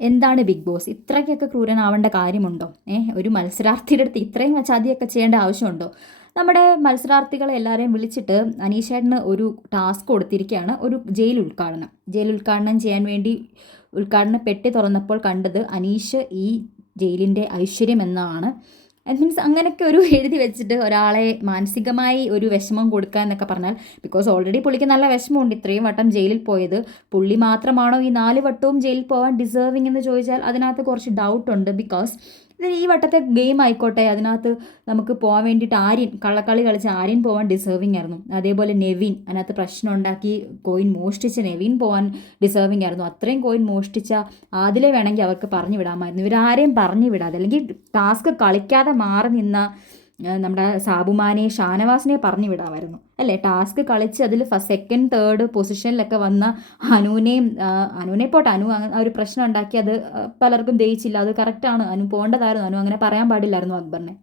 എന്താണ് big boss? ഇത്രയ്ക്കൊക്കെ ക്രൂരനാവേണ്ട കാര്യമുണ്ടോ? ഒരു മത്സരാർത്ഥിയുടെ അടുത്ത് ഇത്രയും ചതിയൊക്കെ ചെയ്യേണ്ട ആവശ്യമുണ്ടോ? നമ്മുടെ മത്സരാർത്ഥികളെ എല്ലാവരെയും വിളിച്ചിട്ട് അനീഷേട്ടന് ഒരു ടാസ്ക് കൊടുത്തിരിക്കുകയാണ്. ഒരു ജയിൽ ഉദ്ഘാടനം. ജയിൽ ഉദ്ഘാടനം ചെയ്യാൻ വേണ്ടി ഉദ്ഘാടന പെട്ടി തുറന്നപ്പോൾ കണ്ടത് അനീഷ് ഈ ജയിലിൻ്റെ ഐശ്വര്യം എന്നാണ്. മീൻസ് അങ്ങനെയൊക്കെ ഒരു എഴുതി വെച്ചിട്ട് ഒരാളെ മാനസികമായി ഒരു വിഷമം കൊടുക്കുക എന്നൊക്കെ പറഞ്ഞാൽ, ബിക്കോസ് ഓൾറെഡി പുള്ളിക്ക് നല്ല വിഷമമുണ്ട് ഇത്രയും വട്ടം ജയിലിൽ പോയത്. പുള്ളി മാത്രമാണോ ഈ 4 വട്ടവും ജയിലിൽ പോകാൻ ഡിസേർവിങ് എന്ന് ചോദിച്ചാൽ അതിനകത്ത് കുറച്ച് ഡൗട്ടുണ്ട്. ബിക്കോസ് ഇത് ഈ വട്ടത്തെ ഗെയിം ആയിക്കോട്ടെ, അതിനകത്ത് നമുക്ക് പോകാൻ വേണ്ടിയിട്ട് ആര്യൻ കള്ളക്കളി കളിച്ച് ആര്യൻ പോകാൻ ഡിസേർവിങ് ആയിരുന്നു. അതേപോലെ നെവിൻ അതിനകത്ത് പ്രശ്നം ഉണ്ടാക്കി കോയിൻ മോഷ്ടിച്ച നെവിൻ പോകാൻ ഡിസേർവിങ് ആയിരുന്നു. അത്രയും കോയിൻ മോഷ്ടിച്ച ആദിലെ വേണമെങ്കിൽ അവർക്ക് പറഞ്ഞു വിടാമായിരുന്നു. ഇവരാരെയും പറഞ്ഞു വിടാതെ, അല്ലെങ്കിൽ ടാസ്ക് കളിക്കാതെ മാറി നിന്ന നമ്മുടെ സാബുമാനെ ഷാനവാസിനെ പറഞ്ഞു വിടാമായിരുന്നു അല്ലേ? ടാസ്ക് കളിച്ച് അതിൽ സെക്കൻഡ് തേർഡ് പൊസിഷനിലൊക്കെ വന്ന അനുവിനെ പോട്ടെ, അനു ഒരു പ്രശ്നം ഉണ്ടാക്കി, അത് പലർക്കും ദഹിച്ചില്ല. അത് കറക്റ്റാണ്, അനു പോകേണ്ടതായിരുന്നു. അനു അങ്ങനെ പറയാൻ പാടില്ലായിരുന്നു അക്ബറിനെ.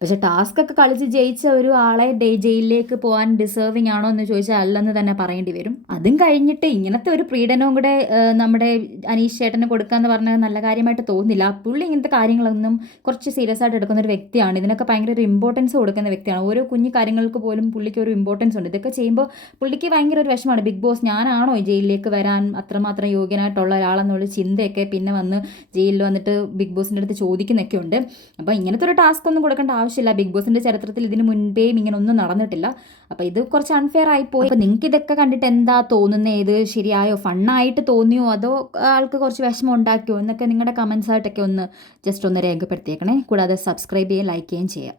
പക്ഷെ ടാസ്ക് ഒക്കെ കളിച്ച് ജയിച്ച ഒരു ആളെ ജയിലിലേക്ക് പോകാൻ ഡിസേർവിങ് ആണോ എന്ന് ചോദിച്ചാൽ അല്ലെന്ന് തന്നെ പറയേണ്ടി വരും. അതും കഴിഞ്ഞിട്ട് ഇങ്ങനത്തെ ഒരു പ്രീഡനവും കൂടെ നമ്മുടെ അനീഷ് ചേട്ടന് കൊടുക്കാന്ന് പറഞ്ഞാൽ നല്ല കാര്യമായിട്ട് തോന്നുന്നില്ല. പുള്ളി ഇങ്ങനത്തെ കാര്യങ്ങളൊന്നും കുറച്ച് സീരിയസ് ആയിട്ട് എടുക്കുന്ന ഒരു വ്യക്തിയാണ്. ഇതിനൊക്കെ ഭയങ്കര ഒരു ഇമ്പോർട്ടൻസ് കൊടുക്കുന്ന വ്യക്തിയാണ്. ഓരോ കുഞ്ഞു കാര്യങ്ങൾക്ക് പോലും പുള്ളിക്ക് ഒരു ഇമ്പോർട്ടൻസ് ഉണ്ട്. ഇതൊക്കെ ചെയ്യുമ്പോൾ പുള്ളിക്ക് ഭയങ്കര ഒരു വിഷമമാണ്. ബിഗ് ബോസ് ഞാനാണോ ജയിലിലേക്ക് വരാൻ അത്രമാത്രം യോഗ്യനായിട്ടുള്ള ഒരാളെന്നുള്ള ചിന്തയൊക്കെ പിന്നെ വന്ന് ജയിലിൽ വന്നിട്ട് ബിഗ് ബോസിൻ്റെ അടുത്ത് ചോദിക്കുന്നൊക്കെ ഉണ്ട്. അപ്പോൾ ഇങ്ങനത്തെ ഒരു ടാസ്ക് ഒന്നും കൊടുക്കേണ്ട ആവശ്യമില്ല. ബിഗ് ബോസിൻ്റെ ചരിത്രത്തിൽ ഇതിന് മുൻപേയും ഇങ്ങനെ ഒന്നും നടന്നിട്ടില്ല. അപ്പോൾ ഇത് കുറച്ച് അൺഫെയർ ആയിപ്പോയി. അപ്പോൾ നിങ്ങൾക്ക് ഇതൊക്കെ കണ്ടിട്ട് എന്താ തോന്നുന്നത്? ഇത് ശരിയായോ, ഫണ്ണായിട്ട് തോന്നിയോ, അതോ ആൾക്ക് കുറച്ച് വിഷമം ഉണ്ടാക്കിയോ എന്നൊക്കെ നിങ്ങളുടെ കമൻസ് ആയിട്ടൊക്കെ ഒന്ന് ജസ്റ്റ് ഒന്ന് രേഖപ്പെടുത്തിയേക്കണേ. കൂടാതെ സബ്സ്ക്രൈബ് ചെയ്യുകയും ലൈക്ക് ചെയ്യുകയും ചെയ്യാം.